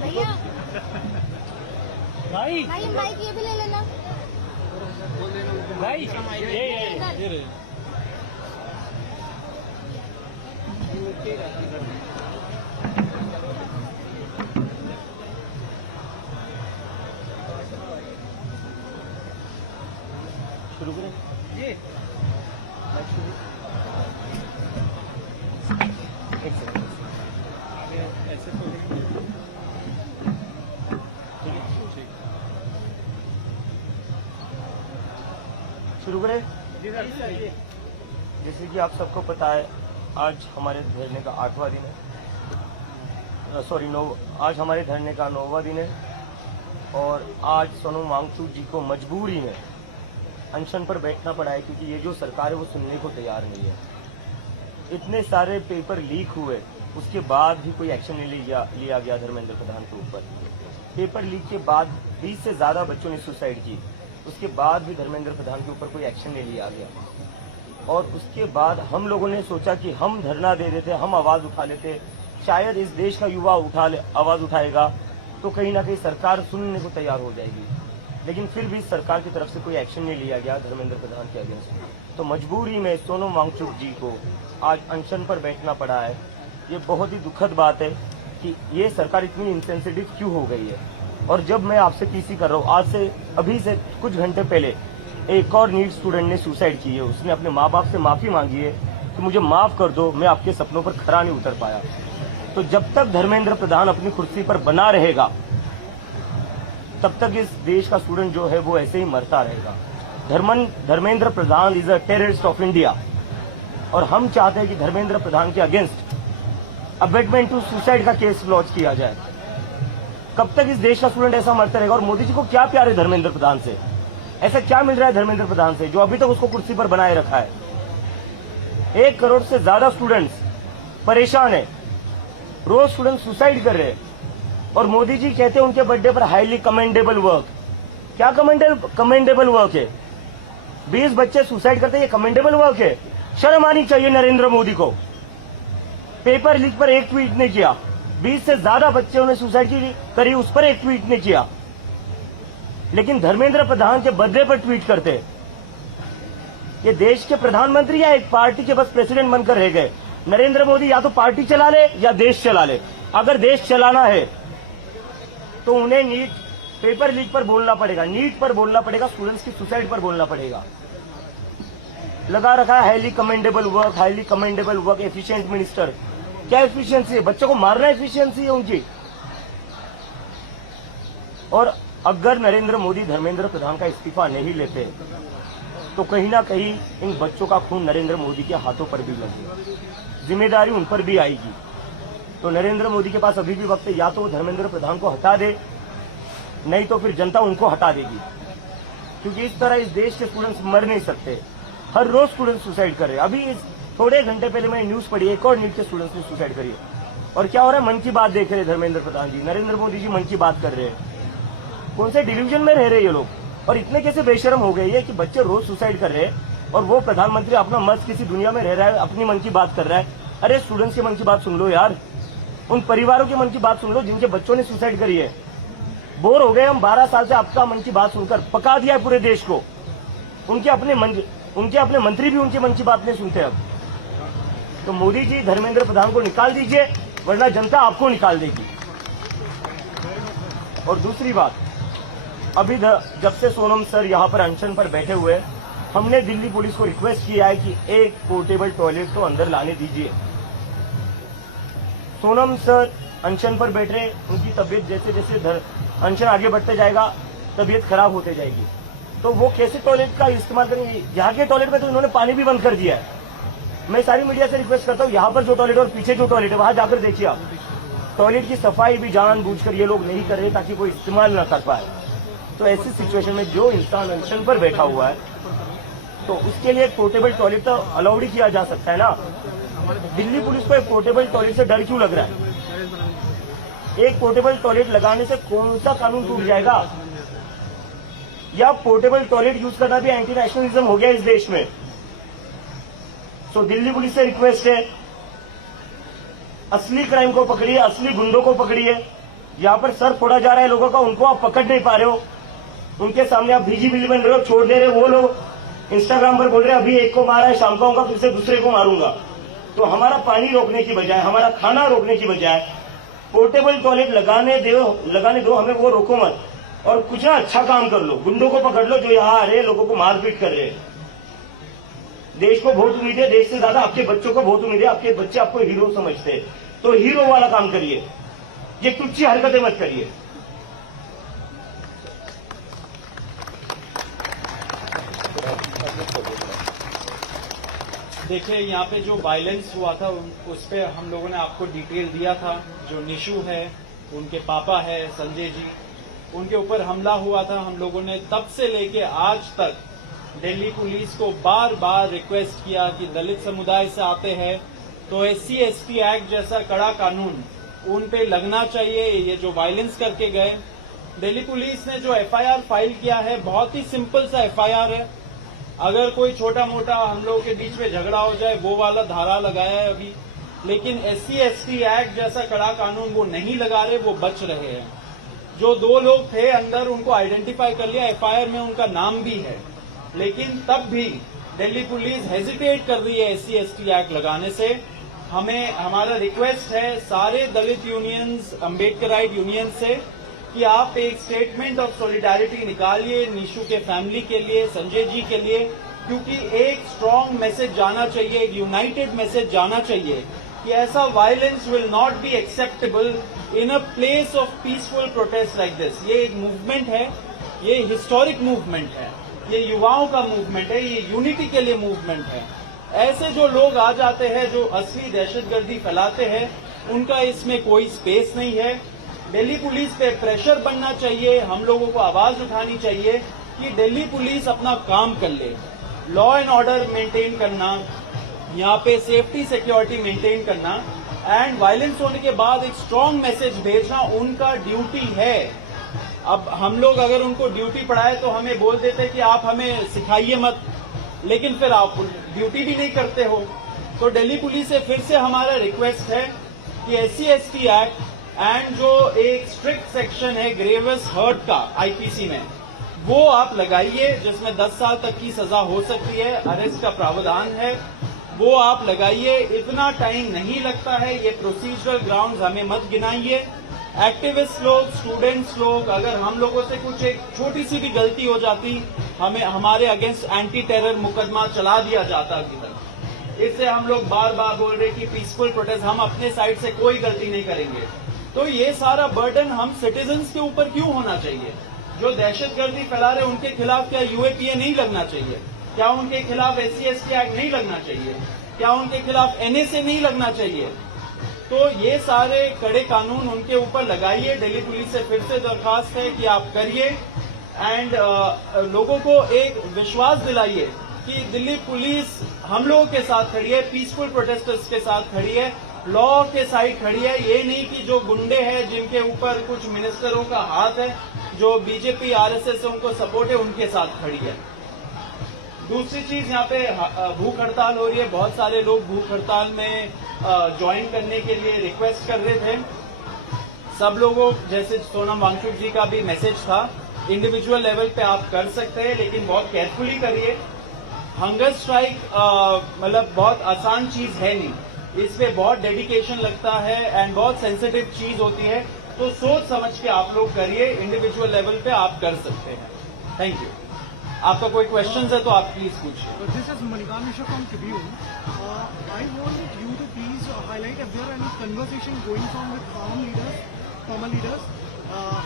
भैया भाई माइक ये भी ले लेना भाई। ये शुरू करें जी। एक सेकंड ऐसे तो शुरू करें जी सर। जैसे कि आप सबको पता है, आज हमारे धरने का 8वां दिन है, आज हमारे धरने का 9वां दिन है। और आज सोनम वांगचुक जी को मजबूरी में अनशन पर बैठना पड़ा है, क्योंकि ये जो सरकार है वो सुनने को तैयार नहीं है। इतने सारे पेपर लीक हुए, उसके बाद भी कोई एक्शन नहीं लिया गया धर्मेंद्र प्रधान के ऊपर। पेपर लीक के बाद 20 से ज्यादा बच्चों ने सुसाइड की, उसके बाद भी धर्मेंद्र प्रधान के ऊपर कोई एक्शन नहीं लिया गया। और उसके बाद हम लोगों ने सोचा कि हम धरना दे देते, हम आवाज उठा लेते, शायद इस देश का युवा आवाज उठाएगा तो कहीं ना कहीं सरकार सुनने को तैयार हो जाएगी। लेकिन फिर भी सरकार की तरफ से कोई एक्शन नहीं लिया गया धर्मेंद्र प्रधान के अगेंस्ट। तो मजबूरी में सोनम वांगचुक जी को आज अनशन पर बैठना पड़ा है। ये बहुत ही दुखद बात है कि ये सरकार इतनी इंसेंसिटिव क्यों हो गई है। और जब मैं आपसे पीसी कर रहा हूँ, आज से अभी से कुछ घंटे पहले एक और नीट स्टूडेंट ने सुसाइड की है। उसने अपने माँ बाप से माफी मांगी है कि मुझे माफ कर दो, मैं आपके सपनों पर खरा नहीं उतर पाया। तो जब तक धर्मेंद्र प्रधान अपनी कुर्सी पर बना रहेगा, तब तक इस देश का स्टूडेंट जो है वो ऐसे ही मरता रहेगा। Dharmendra Pradhan is a terrorist of India. और हम चाहते हैं कि धर्मेंद्र प्रधान के अगेंस्ट अबेटमेंट टू सुसाइड का केस लॉन्च किया जाए। कब तक इस देश का स्टूडेंट ऐसा मरता रहेगा। और मोदी जी को क्या प्यार है धर्मेंद्र प्रधान से, ऐसा क्या मिल रहा है धर्मेंद्र प्रधान से जो अभी तक उसको कुर्सी पर बनाए रखा है। 1 करोड़ से ज्यादा स्टूडेंट्स परेशान है, रोज स्टूडेंट सुसाइड कर रहे हैं। और मोदी जी कहते हैं उनके बर्थडे पर हाईली कमेंडेबल वर्क। क्या कमेंडेबल वर्क है? 20 बच्चे सुसाइड करते हैं, ये कमेंडेबल वर्क है? शर्म आनी चाहिए नरेंद्र मोदी को। पेपर लीक पर एक ट्वीट नहीं किया, 20 से ज्यादा बच्चों ने सुसाइड करी, उस पर एक ट्वीट नहीं किया। लेकिन धर्मेंद्र प्रधान के बर्थडे पर ट्वीट करते। ये देश के प्रधानमंत्री या एक पार्टी के बस प्रेसिडेंट बनकर रह गए। नरेंद्र मोदी या तो पार्टी चला ले या देश चला ले। अगर देश चलाना है तो उन्हें नीट पेपर लीक पर बोलना पड़ेगा, नीट पर बोलना पड़ेगा, स्टूडेंट्स की सुसाइड पर बोलना पड़ेगा। लगा रखा है highly commendable work, highly commendable work, efficient minister. क्या एफिशिएंसी है? बच्चों को मारना एफिशिएंसी है उनकी। और अगर नरेंद्र मोदी धर्मेंद्र प्रधान का इस्तीफा नहीं लेते तो कहीं ना कहीं इन बच्चों का खून नरेंद्र मोदी के हाथों पर भी लगे, जिम्मेदारी उन पर भी आएगी। तो नरेंद्र मोदी के पास अभी भी वक्त है, या तो वो धर्मेंद्र प्रधान को हटा दे, नहीं तो फिर जनता उनको हटा देगी। क्योंकि इस तरह इस देश के स्टूडेंट्स मर नहीं सकते। हर रोज स्टूडेंट सुसाइड कर रहे हैं। अभी इस थोड़े घंटे पहले मैंने न्यूज पढ़ी, एक और नीट के स्टूडेंट्स ने सुसाइड करी है। और क्या हो रहा है? मन की बात देख रहे हैं धर्मेंद्र प्रधान जी, नरेंद्र मोदी जी मन की बात कर रहे हैं। कौन से डिल्यूजन में रह रहे हैं ये लोग? और इतने कैसे बेशर्म हो गए ये कि बच्चे रोज सुसाइड कर रहे हैं और वो प्रधानमंत्री अपना मस्त किसी दुनिया में रह रहा है, अपनी मन की बात कर रहा है। अरे स्टूडेंट्स के मन की बात सुन लो यार, उन परिवारों के मन की बात सुन लो जिनके बच्चों ने सुसाइड करी है। बोर हो गए हम 12 साल से आपका मन की बात सुनकर, पका दिया है पूरे देश को। उनके अपने मंत्री भी उनके मन की बात नहीं सुनते अब। तो मोदी जी धर्मेंद्र प्रधान को निकाल दीजिए, वरना जनता आपको निकाल देगी। और दूसरी बात, अभी जब से सोनम सर यहाँ पर अनशन पर बैठे हुए, हमने दिल्ली पुलिस को रिक्वेस्ट किया है कि एक पोर्टेबल टॉयलेट तो अंदर लाने दीजिए। सोनम सर अनशन पर बैठ रहे, उनकी तबीयत जैसे जैसे अनशन आगे बढ़ते जाएगा तबीयत खराब होते जाएगी। तो वो कैसे टॉयलेट का इस्तेमाल करेंगे? यहाँ के टॉयलेट में तो इन्होंने पानी भी बंद कर दिया है। मैं सारी मीडिया से रिक्वेस्ट करता हूँ, यहाँ पर जो टॉयलेट और पीछे जो टॉयलेट है वहां जाकर देखिए आप। टॉयलेट की सफाई भी जानबूझकर ये लोग नहीं कर रहे ताकि कोई इस्तेमाल न कर पाए। तो ऐसी सिचुएशन में जो इंसान अनशन पर बैठा हुआ है तो उसके लिए एक पोर्टेबल टॉयलेट तो अलाउड ही किया जा सकता है ना। दिल्ली पुलिस को एक पोर्टेबल टॉयलेट से डर क्यों लग रहा है? एक पोर्टेबल टॉयलेट लगाने से कौन सा कानून टूट जाएगा? या पोर्टेबल टॉयलेट यूज करना भी एंटी नेशनलिज्म हो गया इस देश में। सो दिल्ली पुलिस से रिक्वेस्ट है, असली क्राइम को पकड़िए, असली गुंडों को पकड़िए। यहाँ पर सर फोड़ा जा रहा है लोगों का, उनको आप पकड़ नहीं पा रहे हो, उनके सामने आप भीजी बिल्ली बन रहे हो, छोड़ दे रहे हो। वो लोग इंस्टाग्राम पर बोल रहे हैं अभी एक को मारा है, शाम को आऊंगा फिर से दूसरे को मारूंगा। तो हमारा पानी रोकने की बजाय, हमारा खाना रोकने की बजाय पोर्टेबल टॉयलेट लगाने दो हमें, वो रोको मत। और कुछ ना अच्छा काम कर लो, गुंडों को पकड़ लो जो यहाँ आ रहे हैं, लोगों को मारपीट कर रहे हैं। देश को बहुत उम्मीद है, देश से ज्यादा आपके बच्चों को बहुत उम्मीद है, आपके बच्चे आपको हीरो समझते हैं। तो हीरो वाला काम करिए, ये तुच्छी हरकतें मत करिए। देखिए, यहाँ पे जो वायलेंस हुआ था उस पे हम लोगों ने आपको डिटेल दिया था। जो निशु है, उनके पापा है संजय जी, उनके ऊपर हमला हुआ था। हम लोगों ने तब से लेके आज तक दिल्ली पुलिस को बार बार रिक्वेस्ट किया कि दलित समुदाय से आते हैं तो SC/ST एक्ट जैसा कड़ा कानून उन पे लगना चाहिए। ये जो वायलेंस करके गए, दिल्ली पुलिस ने जो FIR फाइल किया है, बहुत ही सिंपल सा FIR है। अगर कोई छोटा मोटा हम लोगों के बीच में झगड़ा हो जाए वो वाला धारा लगाया है अभी, लेकिन SC/ST एक्ट जैसा कड़ा कानून वो नहीं लगा रहे, वो बच रहे हैं। जो 2 लोग थे अंदर, उनको आइडेंटिफाई कर लिया, FIR में उनका नाम भी है, लेकिन तब भी दिल्ली पुलिस हेजिटेट कर रही है SC/ST एक्ट लगाने से। हमारा रिक्वेस्ट है सारे दलित यूनियंस, अम्बेडकराइट यूनियन से, कि आप एक स्टेटमेंट ऑफ सॉलिडारिटी निकालिए निशु के फैमिली के लिए, संजय जी के लिए, क्योंकि एक स्ट्रांग मैसेज जाना चाहिए, एक यूनाइटेड मैसेज जाना चाहिए कि ऐसा violence will not be acceptable in a place of peaceful protest like this. ये एक मूवमेंट है, ये हिस्टोरिक मूवमेंट है, ये युवाओं का मूवमेंट है, ये यूनिटी के लिए मूवमेंट है। ऐसे जो लोग आ जाते हैं, जो असली दहशतगर्दी फैलाते हैं, उनका इसमें कोई स्पेस नहीं है। दिल्ली पुलिस पे प्रेशर बनना चाहिए, हम लोगों को आवाज उठानी चाहिए कि दिल्ली पुलिस अपना काम कर ले। लॉ एंड ऑर्डर मेंटेन करना, यहाँ पे सेफ्टी सिक्योरिटी मेंटेन करना, एंड वायलेंस होने के बाद एक स्ट्रांग मैसेज भेजना उनका ड्यूटी है। अब हम लोग अगर उनको ड्यूटी पढ़ाए तो हमें बोल देते कि आप हमें सिखाइए मत, लेकिन फिर आप ड्यूटी भी नहीं करते हो। तो दिल्ली पुलिस से फिर से हमारा रिक्वेस्ट है कि SC/ST एक्ट एंड जो एक स्ट्रिक्ट सेक्शन है ग्रेवियस हर्ट का IPC में, वो आप लगाइए, जिसमें 10 साल तक की सजा हो सकती है, अरेस्ट का प्रावधान है, वो आप लगाइए। इतना टाइम नहीं लगता है, ये प्रोसीजरल ग्राउंड्स हमें मत गिनाइए। एक्टिविस्ट लोग, स्टूडेंट्स लोग, अगर हम लोगों से कुछ एक छोटी सी भी गलती हो जाती, हमारे अगेंस्ट एंटी टेरर मुकदमा चला दिया जाता अभी तक। इससे हम लोग बार बार बोल रहे कि पीसफुल प्रोटेस्ट, हम अपने साइड से कोई गलती नहीं करेंगे। तो ये सारा बर्डन हम सिटीजन्स के ऊपर क्यों होना चाहिए? जो दहशतगर्दी फैला रहे उनके खिलाफ क्या UAPA नहीं लगना चाहिए? क्या उनके खिलाफ SC/ST एक्ट नहीं लगना चाहिए? क्या उनके खिलाफ NSA नहीं लगना चाहिए? तो ये सारे कड़े कानून उनके ऊपर लगाइए। दिल्ली पुलिस से फिर से दरखास्त है कि आप करिए, एंड लोगों को एक विश्वास दिलाइए कि दिल्ली पुलिस हम लोगों के साथ खड़ी है, पीसफुल प्रोटेस्टर्स के साथ खड़ी है, लॉ के साइड खड़ी है। ये नहीं कि जो गुंडे हैं, जिनके ऊपर कुछ मिनिस्टरों का हाथ है, जो BJP RSS से उनको सपोर्ट है, उनके साथ खड़ी है। दूसरी चीज, यहाँ पे भूख हड़ताल हो रही है, बहुत सारे लोग भूख हड़ताल में ज्वाइन करने के लिए रिक्वेस्ट कर रहे थे। सब लोगों, जैसे सोनम वांगचुक जी का भी मैसेज था, इंडिविजुअल लेवल पे आप कर सकते हैं, लेकिन बहुत केयरफुली करिए। हंगर स्ट्राइक मतलब बहुत आसान चीज है नहीं, इसमें बहुत डेडिकेशन लगता है एंड बहुत सेंसिटिव चीज होती है, तो सोच समझ के आप लोग करिए। इंडिविजुअल लेवल पे आप कर सकते हैं। Thank you. आपका कोई क्वेश्चन है तो आप प्लीज पूछिए। This is Malikan Mishra from Tribune. I want you to please highlight if there are any conversation going on with former leaders.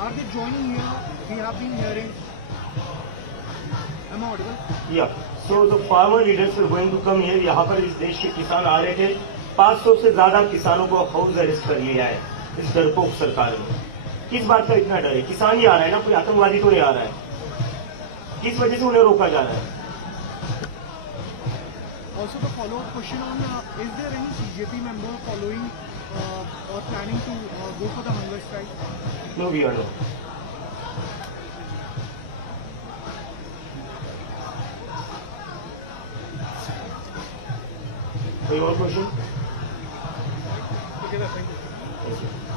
Are they joining here? We have been hearing. Am I audible? Yeah. So the farmer leaders were going to come here. यहाँ पर इस देश के किसान आ रहे थे। 500 से ज्यादा किसानों को हाउस अरेस्ट कर लिया है इस डरपोक सरकार ने। किस बात का इतना डर है? किसान ही आ रहा है ना, कोई आतंकवादी तो नहीं आ रहा है। किस वजह से उन्हें रोका जा रहा है? Also the follow-up question on is there any BJP member following or planning to go for the hunger strike? No, we are not. कोई और क्वेश्चन? Okay, thank you.